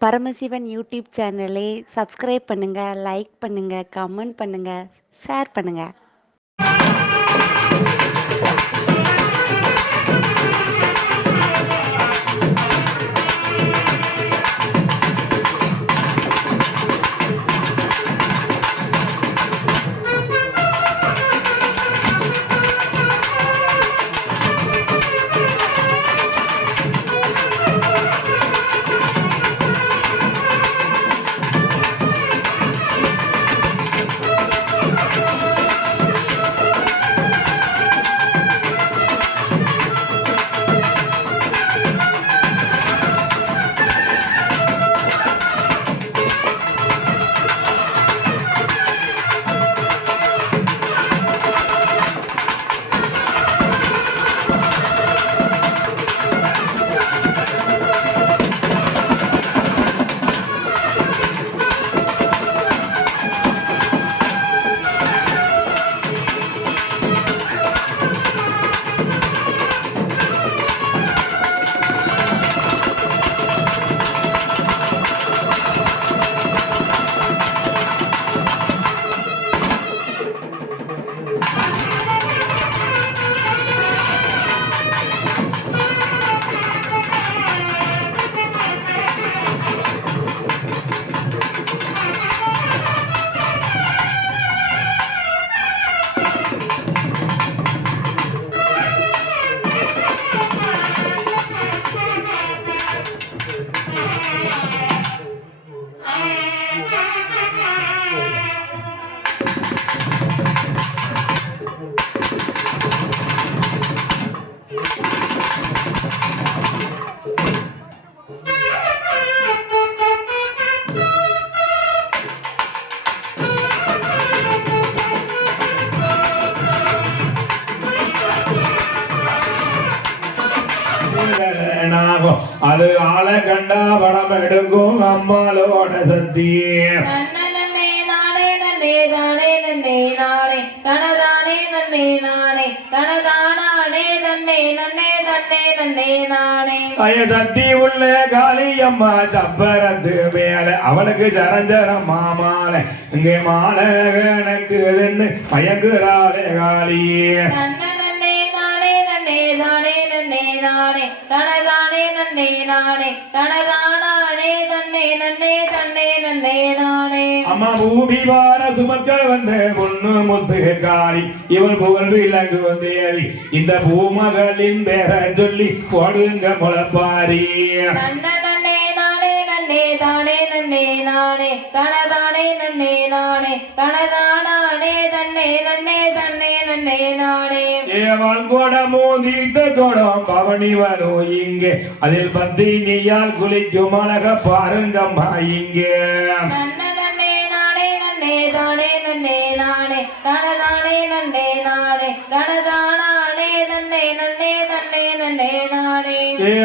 Paramasivan YouTube சேனலை subscribe பண்ணுங்க, like பண்ணுங்க, கமெண்ட் பண்ணுங்க, ஷேர் பண்ணுங்க. அது ஆளை கண்டா படம் எடுக்கும் அம்மாளோட சத்தியம். சத்தி உள்ள காளியம்மா சப்பரத்து மேல அவளுக்கு சரஞ்சரம் மாமால இங்கே மாலை எனக்கு மயங்குறாளே காளியே. அம்மா பூமி வார சுமக்கள் வந்த பொண்ணு முத்து காளி இவள் புகழ் விலங்கு வந்தேறி இந்த பூமகளின் பேர சொல்லி போடுங்க முளப்பாரி. பவனி வரும் இங்கே அதில் பத்தினியால் குளிக்கும் அழக பாருங்கம்மா இங்கே.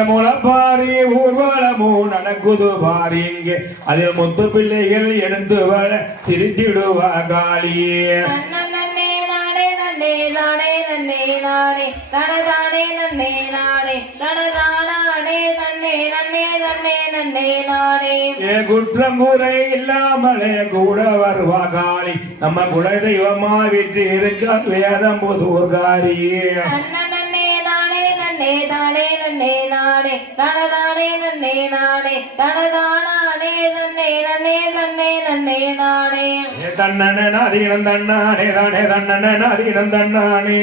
முளப்பாரி ஊர்வலமோ நடக்குது பாரிங்க அதில் முத்து பிள்ளைகள் எடுத்து வர சிரித்திடுவா காளியே. குற்றம் குறை இல்லாமலே கூட வருவா காளி நம்ம குலதெய்வமா விட்டு இருக்க வேதம் புது காரியே. தன்னன நாதீனம் தன்னானே தானே தன்னன நாதீனம் தன்னானே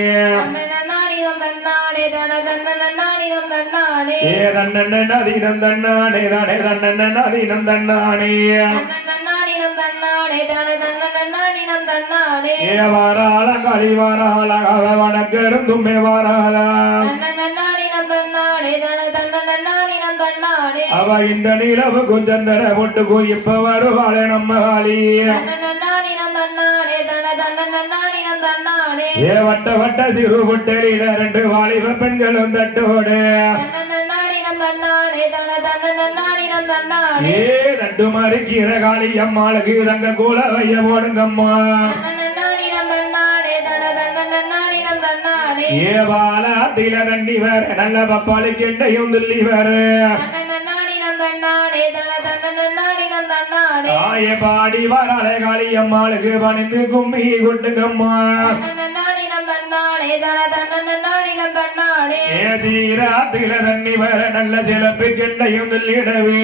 தன்னன நாதீனம் தன்னானே தானே தன்னன நாதீனம் தன்னானே வாராள களி வாராள வணக்கருந்துமே வாராள அவ இந்த நிலவு கொஞ்சந்தர பொட்டு இப்ப வருவாளே நம்ம காளியே. வட்ட வட்ட சிறு பொட்டலில ரெண்டு வாலிப பெண்களும் தட்டோடு ரெண்டு மாதிரி கீரை காளி அம்மாளுக்கு தங்க கூல வைய போடுங்கம்மா. பாலாத்தில தண்ணி வேற நல்ல பப்பாளி கெண்டையும் துள்ளி வேற ஆய பாடி வராளே காளி அம்மாளுக்கு பணிந்து கும்மி கொட்டுங்கம்மா ஏதீராத்தில தண்ணி வர நல்ல சிலப்பு கெண்டையும் சொல்லிடவே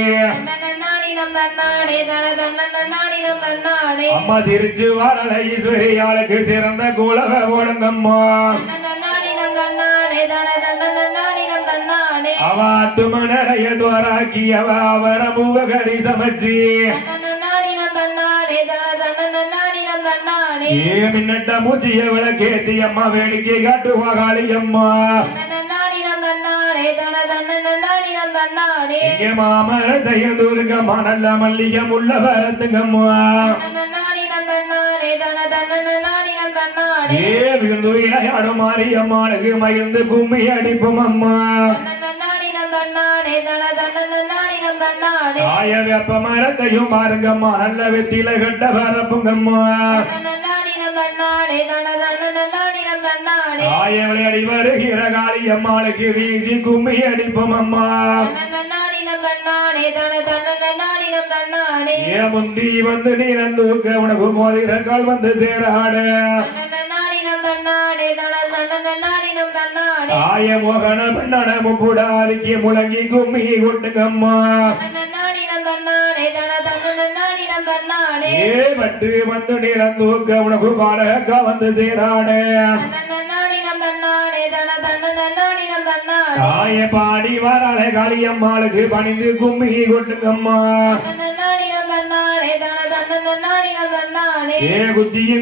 அம்மா திருச்சி வரலை ஈஸ்வரியாளுக்கு சிறந்த குலவ போடுங்கம்மா அவாத்து மனரைய துவராக்கி அவர மூவகரி சமைச்சி மின்னட்ட மூச்சிய விளக்கேத்தி அம்மா வேடிக்கை காட்டுவா காளி அம்மா இங்கே மாமரத்தையும் தூருங்கம்மா நல்ல மல்லியம் உள்ள வரத்துங்கம்மா விளையாடும் மாரியம்மாளுக்கு மகிழ்ந்து கும்மி அடிப்போம் அம்மா ஆய வெப்ப மரத்தையும் பாருங்கம்மா நல்ல வெத்தில கட்ட பரப்புங்கம்மா ஆய விளையாடி வருகிற காளி அம்மாளுக்கு வீசி கும்மி அடிப்போம் அம்மா ஏ முந்தி வந்து நீ நந்தூக்க உனக்கு மோதிர கால் வந்து சேராட ஆய மோகன பெண்ணான முப்புடாரிக்கு முழங்கி கும்மி கொட்டுங்கம்மா ஏ பட்டு வந்து நீ நந்தூக்க உனக்கு பாடகா வந்து சேராட ஆய பாடி வராளே காளியம்மாளுக்கு பணிந்து கும்மி கொட்டுங்கம்மா ஏ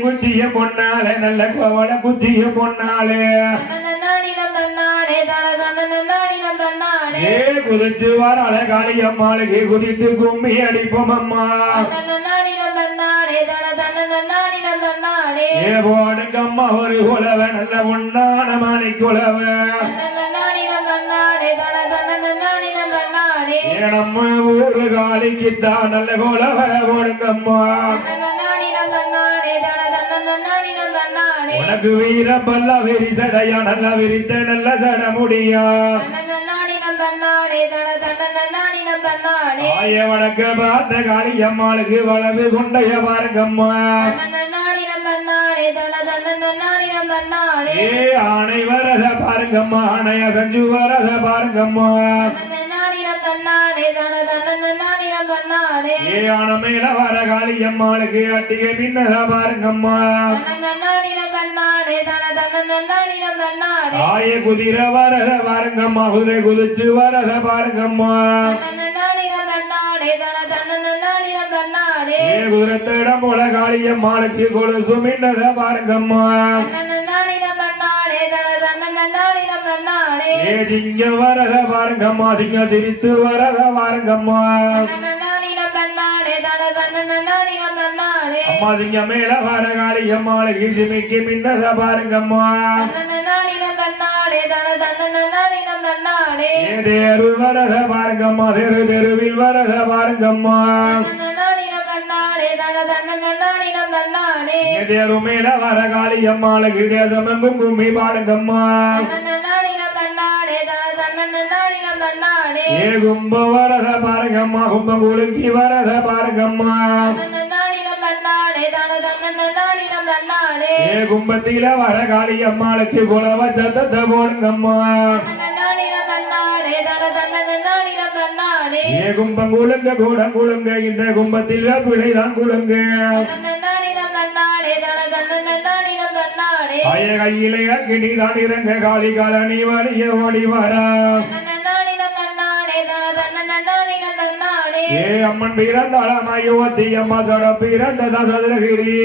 குச்சிய பொன்னாலே நல்ல கோவல குச்சிய பொன்னாலே ஏ குதிச்சு வராளே காளியம்மாளுக்கு குதித்து கும்மி அடிப்போம் அம்மா ஏ போடுங்கம்மா ஒரு குலவ நல்ல உண்ணான மாணி குலவ ஏ நம்ம ஊரு காளிக்குத்தான் நல்ல குலவ போடுங்கம்மா உனக்கு வீர பல்ல வெறி சடையா நல்ல விரித்த நல்ல சட முடியா ஆய வணக்க பார்த்த காளியம்மாளுக்கு வளவு கொண்டைய பாருங்கம்மா ஏ ஆணை வரத பாருங்கம்மா ஆணைய செஞ்சு வரத பாருங்கம்மா ஏ ஆன மேல வர காளியம்மாளுக்கு அட்டிகை பின்னத பாருங்கம்மா ஆய குதிர வரத பாருங்கம்மா குதிரை குதிச்சு வரத பாருங்கம்மா ஏ குதிரத்திடம் போல காளியம்மாளுக்கு கொலுசு மின்னத பாருங்கம்மா ஏ சிங்க வரத பாருங்கம்மா சிங்க சிரித்து வரத பாருங்கம்மா அம்மா சிங்க மேல வர காளியம்மாளுக்கு சிமிக்கு மின்னத பாருங்கம்மா ஏ தேரு வரத பாருங்கம்மா தெரு தெருவில் வரத பாருங்கம்மா தேரு மேல வர காளியம்மாளுக்கு தேசமெங்கும் கும்மி பாடுங்கம்மா ஏ கும்ப வரத பாருங்கம்மா கும்பம் குலுக்கி வரத பாருங்கம்மா ஏ கும்பத்தில வர காளியம்மாளுக்கு குலவ சத்தத்தை போடுங்கம்மா ஏ கும்பம் குலுங்க கூடம் குலுங்க இந்த கும்பத்தில் பிழைதான் குலுங்க ஆய கையிலே அக்கினிதான் இறங்க காளி காலனி வலிய ஓடி வரா ஏ அம்மன் பிறந்தாளமா யுவத்தி அம்மா சொட பிறந்ததா சதுரகிரி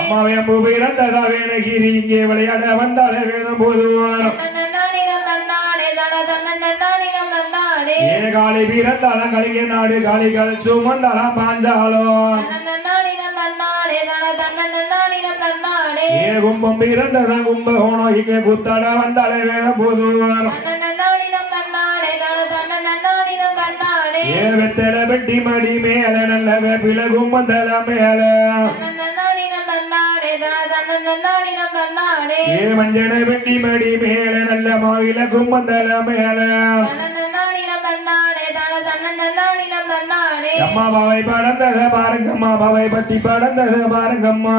அம்மா வேம்பு பிறந்ததா வேணகிரி இங்கே விளையாட வந்தாலே வேணும் போதுவார் ஏ காளி பிறந்தாலும் கலிங்க நாடு காளி கழிச்சு வந்தாலும் பாஞ்சாலும் ஏ கும்பம் பிறந்ததா கும்பகோணம் இங்கே குத்தாட வந்தாலே வேணும் போதுவார் ஏ வெத்தல பெட்டி மடி மேல நல்ல வேப்பில கும்பந்தல மேல ஏ மஞ்சளை பெட்டி மடி மேல நல்ல மாவில கும்பந்தல மேல அம்மா பாவை படந்தத பாருங்கம்மா பாவை பத்தி படந்தத பாருங்கம்மா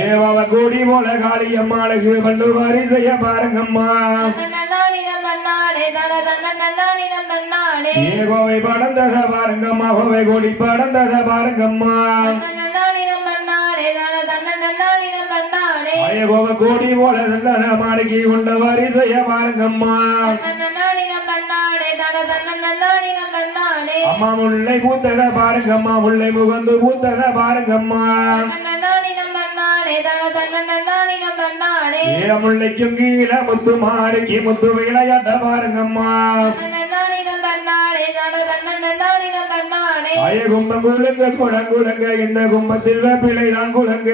ஏவாவ கூடி போல காளி அம்மாளுக்கு பண்டு வரிசைய பாருங்கம்மா ஏகோவை படந்தத பாருங்கம்மா கோவை கூடி படந்தத பாருங்கம்மா கோவ கோடி போல சந்தன மாளிகை கொண்ட வரிசைய பாருங்கம்மா அம்மா முல்லை பூத்தத பாருங்கம்மா முல்லை முகந்து பூத்தத பாருங்கம்மா ஏ முல்லைக்கும் கீழ முத்து மாறிக்கு முத்து விளையாட்ட பாருங்கம்மா அய கும்பம் குழுங்க குளங்குலங்க இந்த கும்பத்தில் வேப்பிலை தான் குலங்க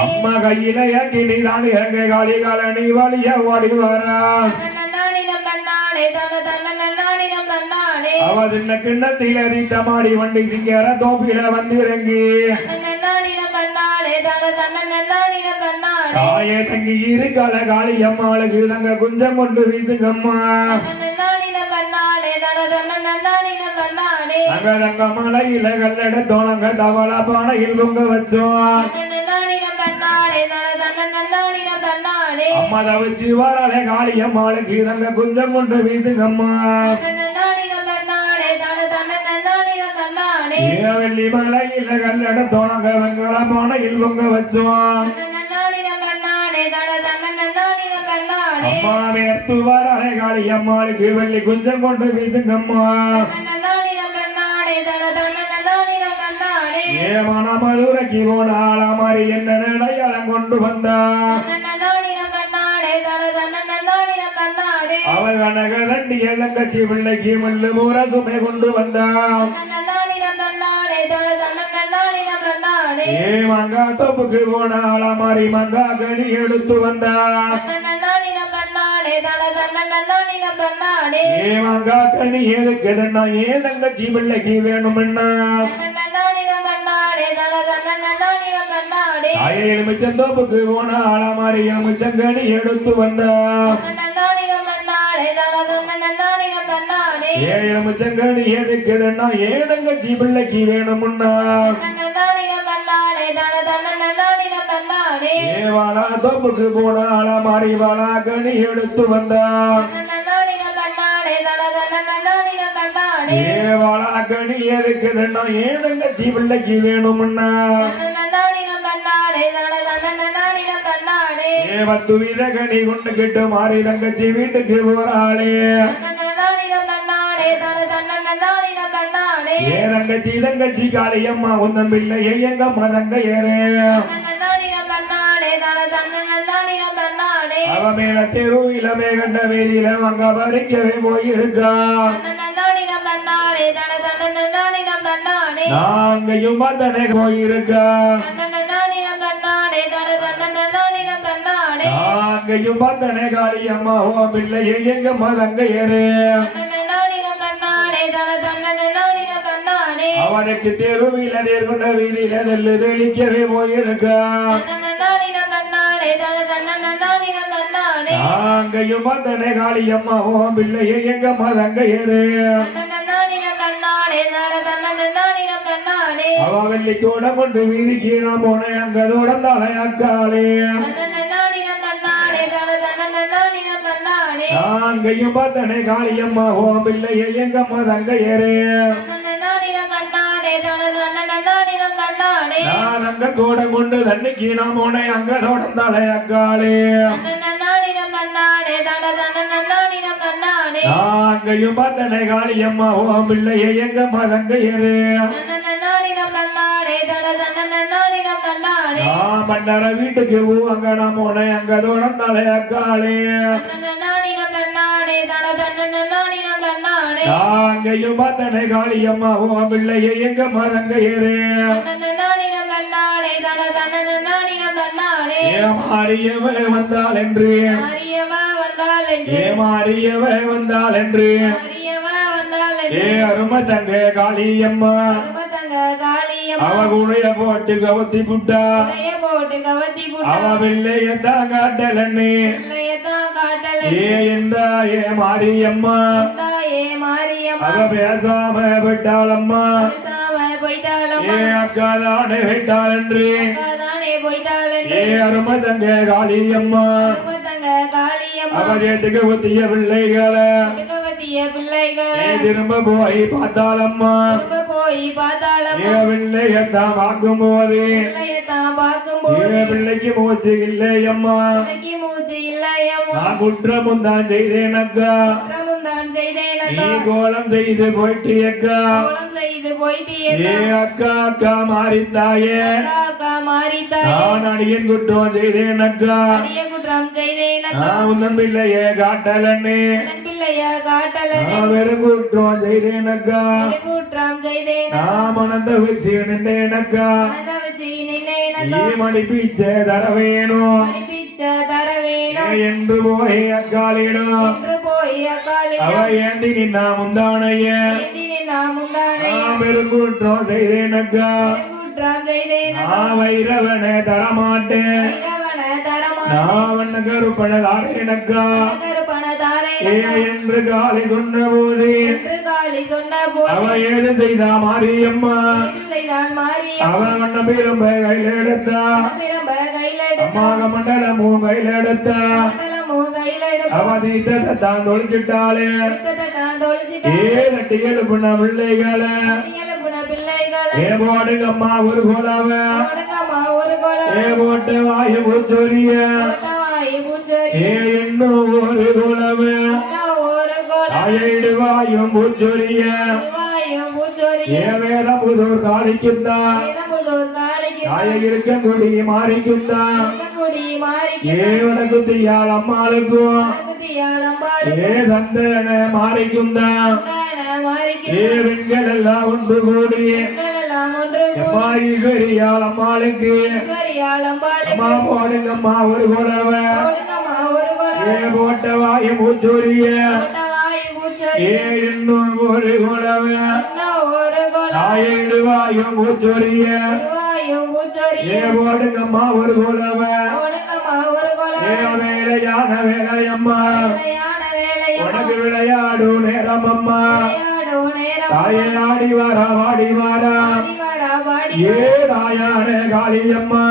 அம்மா கையில கிளி தான் எங்க காளி காலனி வழிய ஓடி வரா அவ சின்ன கிண்ணத்தில் அறித்த மாடி வண்டி சிங்கர தோப்பில வந்திறங்கி தாயே தங்கி இருக்கால காளி அம்மாளுக்கு தங்க குஞ்சம் கொண்டு வீசுங்கம்மா அங்க தங்க மலையில கல்லெடுத்தோம் அங்க தவள பானையில் பொங்க வச்சோம் அம்மா தவிச்சு வராலே காளி அம்மாளுக்கு தங்க குஞ்சம் கொண்டு வீசுங்கம்மா வெள்ளி மலையில கல்லெடுத்தோம் அங்க வெங்கல பானையில் பொங்க வச்சோம் அம்மா வேர்த்து வராலே காளி அம்மாளுக்கு வெள்ளி குஞ்சம் கொண்டு வீசுங்கம்மா ஏமான மதுரைக்கு போனால மாதிரி என்ன அடையாளம் கொண்டு வந்தா அவள் கனக தண்டி எல்லங்கச்சி பிள்ளைக்கு மல்லு மூர சுமை கொண்டு வந்தா ஏ மங்கா தோப்புக்கு போனால மாதிரி மங்கா கனி எடுத்து வந்தா ஏ மங்கா கனி எதுக்குதுன்னா ஏ தங்கச்சி பிள்ளைக்கு வேணும்னா எலுமிச்சந்தோப்புக்கு போன ஆளமாரி எலுமிச்சங்கனி எடுத்து வந்தா ஏ எலுமிச்சங்கனி எதுக்குதுன்னா ஏ தங்கச்சி பிள்ளைக்கு வேணும்னா ஏ வாழா தோப்புக்கு போன ஆளமாரி வாழா கனி எடுத்து வந்தா ஏ வாழா கனி எதுக்குதுன்னா ஏ தங்கச்சி பிள்ளைக்கு வேணும்னா ஏ பத்து வீத கனி கொண்டு கிட்டு மாறி தங்கச்சி வீட்டுக்கு போறாளே ஏ தங்கச்சி தங்கச்சி காளியம்மா உந்தன் பிள்ளை எங்கம்மா தங்க ஏறே அவ மேல தெருவில மேகண்ட வேதியில அங்க பறிக்கவே போயிருக்கா நாங்கையும் வந்தனே போயிருக்கா நாங்கையும் வந்தனே காளியம்மா ஓ பிள்ளை எங்கம்மா தங்க ஏறே அவனுக்கு தெருவில நேர்கொண்ட வீதியில நெல்லு தெளிக்கவே போயிருக்கா நாங்கையும் வந்தனே காளியம்மா ஓ பிள்ளை எங்கம்மா தங்க ஏறே அவ வெள்ளிக்கூட கொண்டு வீதிக்கு நான் போனேன் அங்கதோட தலையாக்காளே நாங்கையும் பார்த்தனே காளியம்மா ஓ பிள்ளை எங்கம்மா தங்க ஏறே நான் அங்க கூட கொண்டு தண்ணிக்கு நான் போனேன் அங்கதோட தலையாக்காளே நாங்கையும் பார்த்தனே காளியம்மா ஓ பிள்ளை எங்கம்மா தங்க ஏறே நான் மன்னர வீட்டுக்கு அங்க நான் போனேன் அங்கதோட தலையாக்காளே நாங்கையும் பார்த்தனே காளியம்மா ஓ பிள்ளை எங்கம்மா தங்க ஏறே ஏமாறியவ வந்தாள் என்று ஏமாறியவ வந்தாள் என்று ஏ அருமை தங்க காளியம்மா அவ கூடைய போட்டு கவத்தி புட்டா அவ பிள்ளையத்தான் காட்டலன்னு ஏ என்றாயே மாரியம்மா அவ பேசாம விட்டாளம்மா ஏ அக்காதானே விட்டாள் என்று ஏ அருமை தங்க காளியம்மா அவ ஏத்துக்கு புத்திய பிள்ளைகளை திரும்ப போய் பார்த்தாளம்மா ஏ பிள்ளையத்தான் பார்க்கும் போது ஏ பிள்ளைக்கு மூச்சு இல்லையம்மா நான் குற்றமும் தான் செய்தேனக்கா நீ கோலம் செய்து போயிட்டியக்கா ஏ அக்கா அக்கா மாறித்தாயே நான் அடியன் குற்றம் செய்தேனக்கா நான் உந்தன் பிள்ளையே காட்டலன்னு நான் வெறும் குற்றம் செய்தேனக்கா நான் மனந்த வச்சு நின்றேனக்கா நீ மடிப்பிச்ச தர வேணும் என்று போய் அக்காலிடம் அவ ஏண்டி நின்னா முந்தானைய நான் வெறும் குற்றம் செய்தேனக்கா நான் வைரவனை தரமாட்டேன் நான் கருப்பணதாரேனக்கா ஏ என்று காலை சொன்ன போது அவ ஏது செய்தா மாரியம்மா அவ வண்ண பெரும் கையில் எடுத்தா அம்மாக மண்டலமும் கையில் எடுத்தா அவ தீர்த்தத்தான் தொழிச்சிட்டாளே ஏ கட்டி எழுப்புன பிள்ளைகளை ஏ போடுங்கம்மா ஒரு கோலாவ ஏ போட்ட வாயு பூச்சோரிய ஏ இன்னும் ஒரு கோலவ ஆயிடு வாயும் பூச்சோரிய ஏ வேற புதூர் காளிக்குந்தா ஆய இருக்க குடி மாறிக்குந்தா ஏ உனக்கு தீயாள் அம்மாளுக்கும் ஏ சந்தன மாறிக்குந்தா ஏ பெண்கள் எல்லாம் ஒன்று கூடி ஈஸ்வரியால் அம்மாளுக்கு அம்மா போடுங்கம்மா ஒரு குலவ ஏ போட்ட வாயு பூச்சோரிய ஏ இன்னும் ஒரு குலவ ஆயிடு வாயும் பூச்சோரிய ஏ போடுங்கம்மா ஒரு குலவ ஏ வேலையான வேலையம்மா உனக்கு விளையாடும் நேரம் அம்மா தாயே ஆடி வாரா வாடி வாரா ஏ தாயான காளியம்மா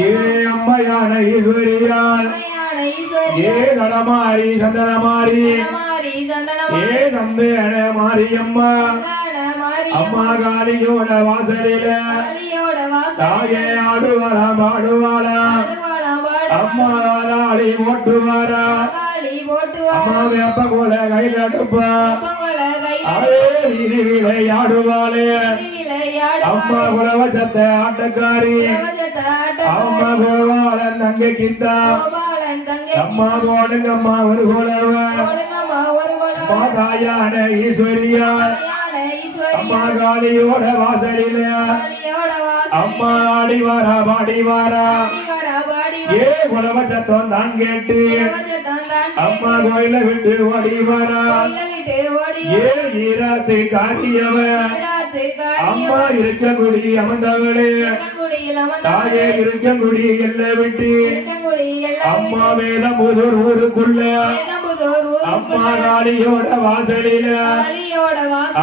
ஏ அம்மையான ஈஸ்வரியால் ஏ நடமாரி சந்தனமாரி ஏ நம்பேன மாரியம்மா அம்மா காளியோட வாசலில தாயே ஆடுவாரா பாடுவாரா அம்மா ஆளாளி ஓட்டுவாரா அம்மா வேப்ப கோல கையில் அடுப்பா அதே வீதி விளையாடுவாளே அம்மா குலவச்சத்த ஆட்டக்காரி அம்மா கோவாளன் தங்கை கித்தா அம்மா போடுங்கம்மா ஒரு குலவ அம்மா தாயான ஈஸ்வரியா அம்மா காளியோட வாசலில அம்மா ஆடி வாரா பாடி வாரா ஏ குலவச்சத்தம் தான் கேட்டு அம்மா கோயில விட்டு ஓடி வாரா ஏ ஈராத்து காரியவ அம்மா இருக்க குடி அமர்ந்தவளே தாயே இருக்க குடி எல்லை விட்டு அம்மா மேல முதல் ஊருக்குள்ள அம்மா காளியோட வாசலில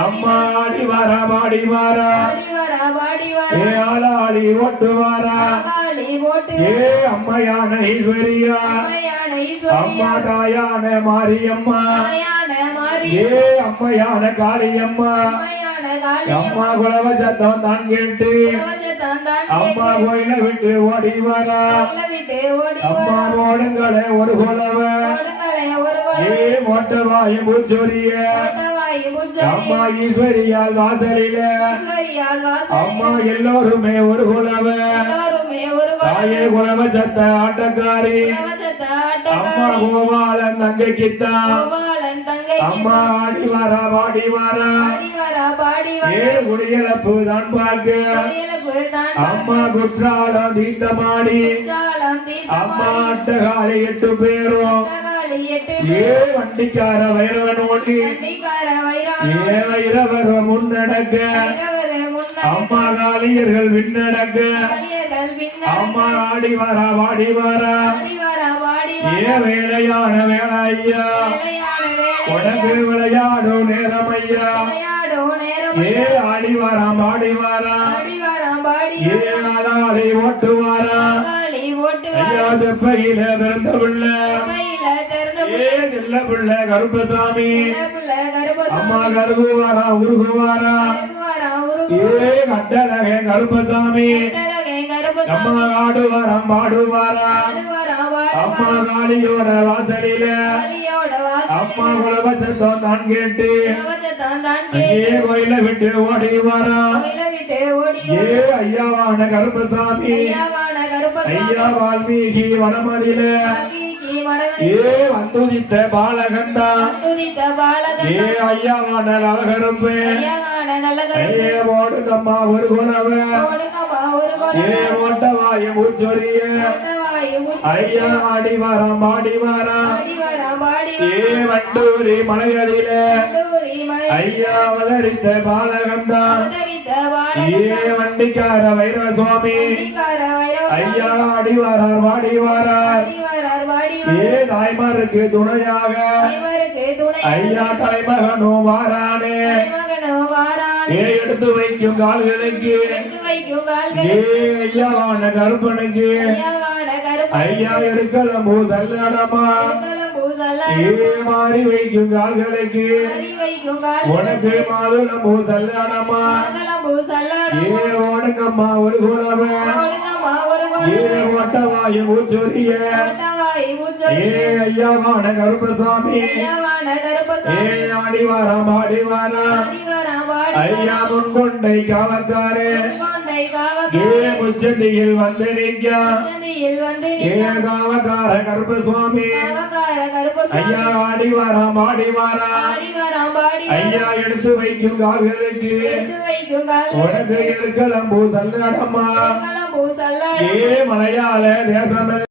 அம்மா ஆடி வாரா பாடி வாரா ஏ ஆளாளி ஓட்டு வாரா ஏ அம்மையான ஈஸ்வரியா அம்மா தாயான மாரியம்மா ஏ அம்மையான காளியம்மா அம்மா குலவ சத்தம் தான் கேட்டு அம்மா கோயில விட்டு ஓடி வாரா அம்மா ஓடுங்களே ஒரு குலவ ஏ மோட்ட வாயு பூச்சொரிய அம்மா ஈஸ்வரியால் வாசலில அம்மா எல்லோருமே ஒரு குலவ தாயே குலவ சத்த ஆட்டக்காரி அம்மா கோபாலன் தங்கை கித்தா அம்மா ஆடி வாரா பாடி வாரா ஏ குடியலப்பு தான் பார்க்க அம்மா குற்றாலம் தீர்த்தமாடி அம்மா அட்டகாலி 8 பேரும் ஏ வண்டிக்கார வைரவனோடி ஏ வைரவர் முன்னடக்க அம்மா காளியர்கள் விண்ணடக்க அம்மா ஆடி வாரா வாடி வாரா ஏ வேலையான வேலை ஐயா உனக்கு விளையாடும் நேரம் ஐயா ஏ ஆடி வாராம் பாடி வாராம் ஏ ஆளாளி ஓட்டு வாராம் ஐயா தெப்பையில பிறந்த பிள்ள ஏ நல்ல பிள்ள கருப்பசாமி அம்மா கருகுவாரா உருகுவாரா ஏ கட்டழகே கருப்பசாமி அம்மா ஆடுவாராம் பாடுவாரா அம்மா காளியோட வாசலில அம்மா குலவச்சத்தம் தான் கேட்டு ஏ கோயில விட்டு ஓடி வாரா ஏ ஐயாவான கருப்பசாமி ஐயா வால்மீகி வனமதியில ஏ வந்துதித்த பாலகந்தா ஏ ஐயாவான நலகரும்பு ஏ ஓடுதம்மா ஒரு குலவ ஏ ஓட்டவாய மூச்சொரிய ஐயா ஆடி வாராம் பாடி வாராம் ஏ வண்டூரி மலையடியில ஐயா அவதரித்த பாலகந்தா ஏ வண்டிக்கார வைர சுவாமி ஐயா ஆடி வாரார் வாடி வாரார் ஏ தாய்மாருக்கு துணையாக ஐயா தலைமகனும் வாரானே ஏ எடுத்து வைக்கும் கால்களுக்கு ஏ ஐயாவான கருப்பனுக்கு ஐயா எடுக்கலாம் பூசல்லடமா ஏ மாறி வைக்கும் கால்களுக்கு உனக்கு மாதுளம் பூசல்லடமா ஏ உனக்கம்மா ஒரு குலவ ஏ ஒட்டவாயு ஊச்சொரிய ஏ ஐயாவான கருப்பசாமி ஏ ஆடி வாராம் ஆடி வாராம் ஐயா முன்கொண்டை காவக்காரே ஏ முச்சந்தியில் வந்து நிற்க ஏ காவக்கார கருப்பசுவாமி ஐயா ஆடி வாராம் ஆடி வாராம் ஐயா எடுத்து வைக்கும் கால்களுக்கு உனக்கு இருக்கலாம் பூசல்லடம்மா ஏ மலையாள தேசம்